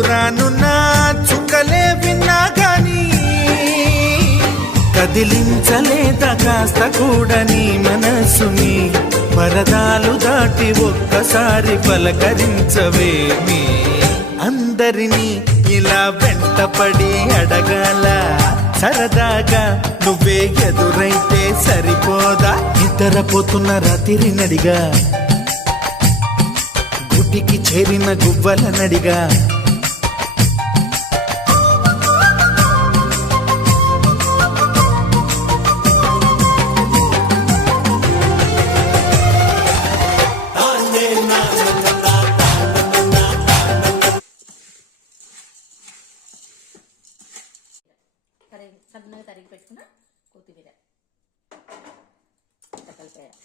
దూరానున్న చుక్కలే విన్నా గాని కదిలించలేదా కాస్త కూడా నీ మనసుని. పరదాలు దాటి ఒక్కసారి పలకరించవేమి. అందరినీ ఇలా వెంటపడి అడగాల సరదాగా నువ్వే ఎదురైతే సరిపోదా. నిద్రపోతున్న రాత్రి నడిగా గుడికి చేరిన గువ్వల నడిగా సన్నగా తరిగి పెట్టుకున్న కొత్తిమీర కలిపేయాలి.